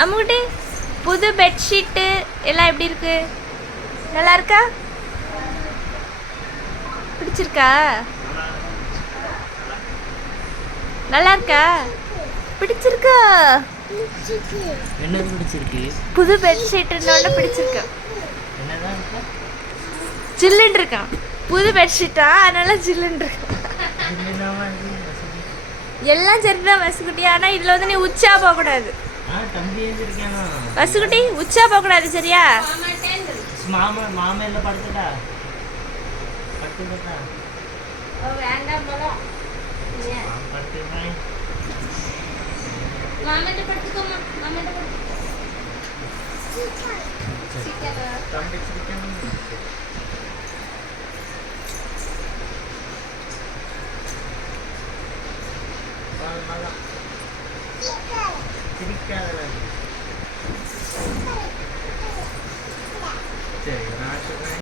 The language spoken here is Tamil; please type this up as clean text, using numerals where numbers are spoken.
அம்முக்குட்டி புது பெட்ஷீட்டு எல்லாம் எப்படி இருக்கு? நல்லா இருக்கா? பிடிச்சிருக்கா? நல்லா இருக்கா? பிடிச்சிருக்கா? என்னது பிடிச்சிருக்கு? புது பெட்ஷீட்டுன்னு பிடிச்சிருக்கு. என்னதான் இருக்கு? ஜில்லுன்னு இருக்கான். புது பெட்ஷீட்டா அதனால ஜில்லுன்னு இருக்கான். எல்லாம் சரிதான் வசுக்குட்டி. ஆனால் இதில் வந்து நீ உச்சா போகக்கூடாது. வசுக்குட்டி உச்சா போகக்கூடாது சரியா? மாமா மாமா எல்லாம் படுத்துட்டா படுத்துட்டா வேண்டாம் போல படுத்துட்டேன். மாமன்ட்ட படுத்துக்கோமா. மாமன்ட்ட படுத்துக்கோ. தம்பி சிரிக்கணும். சிரிக்காத சரி நான் சொல்றேன்.